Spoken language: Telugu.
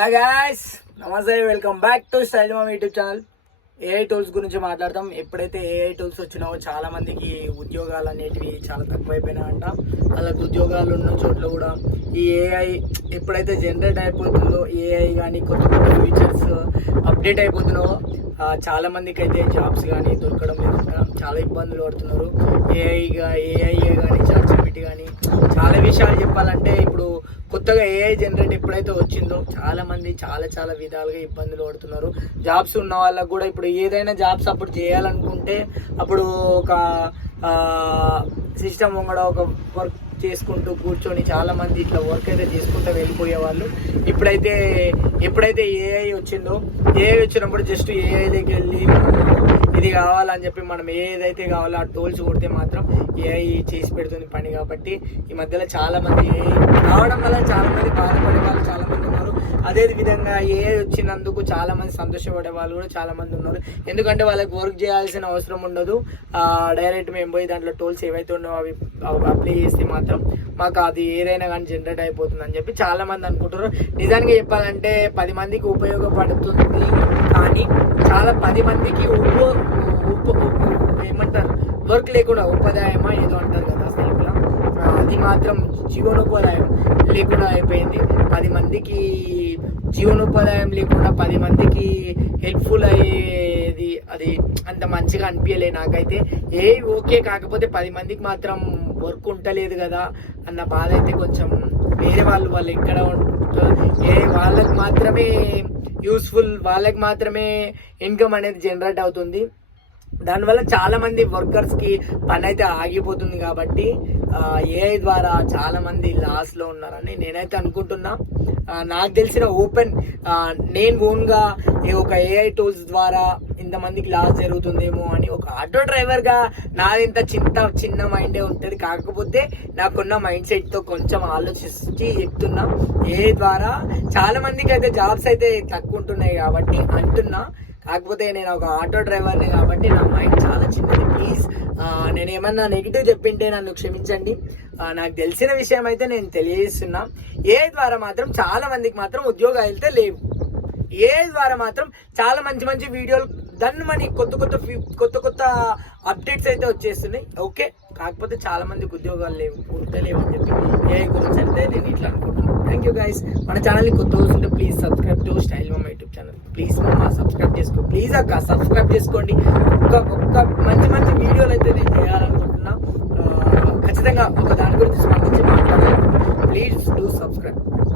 హాయ్ గాయ్స్, నమస్తే, welcome back to Style Mom YouTube channel. AI tools గురించి మాట్లాడతాం. ఎప్పుడైతే ఏఐ టూల్స్ వచ్చినావో చాలా మందికి ఉద్యోగాలు అనేటివి చాలా తక్కువైపోయినాయంట. వాళ్ళకి ఉద్యోగాలు ఉన్న చోట్ల కూడా ఈ ఏఐ ఎప్పుడైతే జనరేట్ అయిపోతుందో, ఏఐ కానీ కొత్త కొత్త ఫీచర్స్ అప్డేట్ అయిపోతున్నావో చాలా మందికి అయితే జాబ్స్ కానీ దొరకడం లేకుండా చాలా ఇబ్బందులు పడుతున్నారు. ఏఐ కానీ చాట్‌జిపిటి కానీ చాలా విషయాలు చెప్పాలంటే ఇప్పుడు కొత్తగా ఏఐ జనరేట్ ఎప్పుడైతే వచ్చిందో చాలా మంది చాలా విధాలుగా ఇబ్బందులు పడుతున్నారు. జాబ్స్ ఉన్న వాళ్ళకు కూడా ఇప్పుడు ఏదైనా జాబ్స్ అప్పుడు చేయాలనుకుంటే అప్పుడు ఒక సిస్టమ్ ముంగడ ఒక వర్క్ చేసుకుంటూ కూర్చొని చాలా మంది ఇట్లా వర్క్ అయితే చేసుకుంటూ వెళ్ళిపోయే వాళ్ళు. ఎప్పుడైతే ఏఐ వచ్చిందో, ఏఐ వచ్చినప్పుడు జస్ట్ ఏఐ దగ్గరికి వెళ్ళి ఇది కావాలని చెప్పి మనం ఏదైతే కావాలో ఆ టూల్స్ కొడితే మాత్రం ఏఐ చేసి పెడుతుంది పని. కాబట్టి ఈ మధ్యలో చాలా మంది ఏఐ రావడం వల్ల చాలా మంది బాధపడే వాళ్ళు చాలా మంది ఉన్నారు. అదే విధంగా ఏఐ వచ్చినందుకు చాలా మంది సంతోషపడే వాళ్ళు కూడా చాలా మంది ఉన్నారు. ఎందుకంటే వాళ్ళకి వర్క్ చేయాల్సిన అవసరం ఉండదు. డైరెక్ట్ మేము పోయి దాంట్లో టూల్స్ ఏవైతే ఉన్నాయో అవి అప్లై చేస్తే మాత్రం మాకు అది ఏదైనా కానీ జనరేట్ అయిపోతుంది అని చెప్పి చాలా మంది అనుకుంటారు. నిజానికి చెప్పాలంటే 10 మందికి ఉపయోగపడుతుంది, కానీ చాలా 10 మందికి ఏమంటారు వర్క్ లేకుండా ఉపాధ్యాయమా ఏదో అంటారు కదా స్నేహితుల, అది మాత్రం జీవనోపాధ్యాయం లేకుండా అయిపోయింది. 10 మందికి జీవనోపాధ్యాయం లేకుండా 10 మందికి హెల్ప్ఫుల్ అయ్యేది అది అంత మంచిగా అనిపించలేదు నాకైతే. ఓకే, కాకపోతే 10 మందికి మాత్రం వర్క్ ఉంటలేదు కదా అన్న బాధ అయితే కొంచెం. వేరే వాళ్ళు ఎక్కడ ఉంటారు, వాళ్ళకి మాత్రమే యూస్ఫుల్, వాళ్ళకి మాత్రమే ఇన్కమ్ అనేది జనరేట్ అవుతుంది. దానివల్ల చాలా మంది వర్కర్స్ కి పని అయితే ఆగిపోతుంది. కాబట్టి ఏఐ ద్వారా చాలా మంది లాస్ లో ఉన్నారని నేనైతే అనుకుంటున్నా. నాకు తెలిసిన నేను ఓన్ గా ఒక ఏఐ టూల్స్ ద్వారా ఇంతమందికి లాస్ జరుగుతుందేమో అని ఒక ఆటో డ్రైవర్ గా నాది ఇంత చిన్న మైండే ఉంటుంది. కాకపోతే నాకున్న మైండ్ సెట్ తో కొంచెం ఆలోచించి చెప్తున్నా. ఏఐ ద్వారా చాలా మందికి అయితే జాబ్స్ అయితే తక్కువ ఉంటున్నాయి కాబట్టి అంటున్నా. కాకపోతే నేను ఒక ఆటో డ్రైవర్ని కాబట్టి నా మైండ్ చాలా చిన్నది. ప్లీజ్ నేను ఏమన్నా నెగిటివ్ చెప్పింటే నన్ను క్షమించండి. నాకు తెలిసిన విషయం అయితే నేను తెలియజేస్తున్నా. ఏఐ ద్వారా మాత్రం చాలా మందికి మాత్రం ఉద్యోగాలు అయితే లేవు. ఏఐ ద్వారా మాత్రం చాలా మంచి వీడియోలు దాన్ని కొత్త అప్డేట్స్ అయితే వచ్చేస్తున్నాయి. ఓకే, కాకపోతే చాలా మందికి ఉద్యోగాలు లేవు అని చెప్పి ఏఐ గురించి అయితే నేను ఇట్లా అనుకుంటున్నాను. Thank you guys. మన ఛానల్ని కొత్త వస్తుంటే please subscribe to Style Mom YouTube channel. Please subscribe చేసుకో, ప్లీజ్ అక్క సబ్స్క్రైబ్ చేసుకోండి. ఒక్క మంచి వీడియోలు అయితే నేను చేయాలనుకుంటున్నా. ఖచ్చితంగా ఒక దాని గురించి స్పందించి మాట్లాడాలి. Please do subscribe.